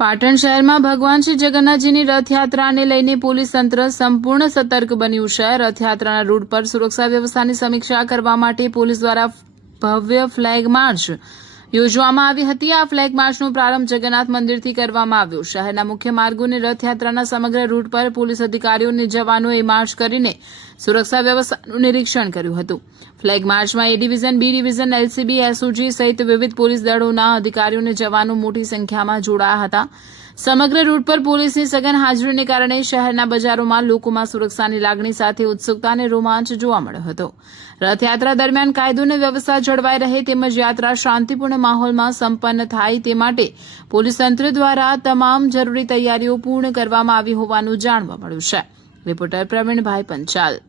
પાટણ શહેરમાં ભગવાન શ્રી જગન્નાથજીની રથયાત્રાને લઈને પોલીસ તંત્ર સંપૂર્ણ સતર્ક બન્યું છે। રથયાત્રાના રૂટ પર સુરક્ષા વ્યવસ્થાની સમીક્ષા કરવા માટે પોલીસ દ્વારા ભવ્ય ફ્લેગ માર્ચ યોજવામાં આવી હતી। આ ફ્લેગ માર્ચનો પ્રારંભ જગન્નાથ મંદિરથી કરવામાં આવ્યો। શહેરના મુખ્ય માર્ગોની રથયાત્રાના સમગ્ર રૂટ પર પોલીસ અધિકારીઓ અને જવાનોએ માર્ચ કરીને સુરક્ષા વ્યવસ્થાનું નિરીક્ષણ કર્યું હતું। ફ્લેગ માર્ચમાં A division, B division, LCB, SOG સહિત વિવિધ પોલીસ દળોના અધિકારીઓ અને જવાનો મોટી સંખ્યામાં જોડાયા હતા। સમગ્ર રૂટ પર પોલીસની સઘન હાજરીને કારણે શહેરના બજારોમાં લોકોમાં સુરક્ષાની લાગણી સાથે ઉત્સુકતા અને રોમાંચ જોવા મળ્યો હતો। રથયાત્રા દરમિયાન કાયદો અને વ્યવસ્થા જળવાઈ રહે તેમજ યાત્રા શાંતિપૂર્ણ માહોલમાં સંપન્ન થાય તે માટે પોલીસ તંત્ર દ્વારા તમામ જરૂરી તૈયારીઓ પૂર્ણ કરવામાં આવી હોવાનું જાણવા મળ્યું છે। રિપોર્ટર પ્રવીણભાઈ પંચાલ।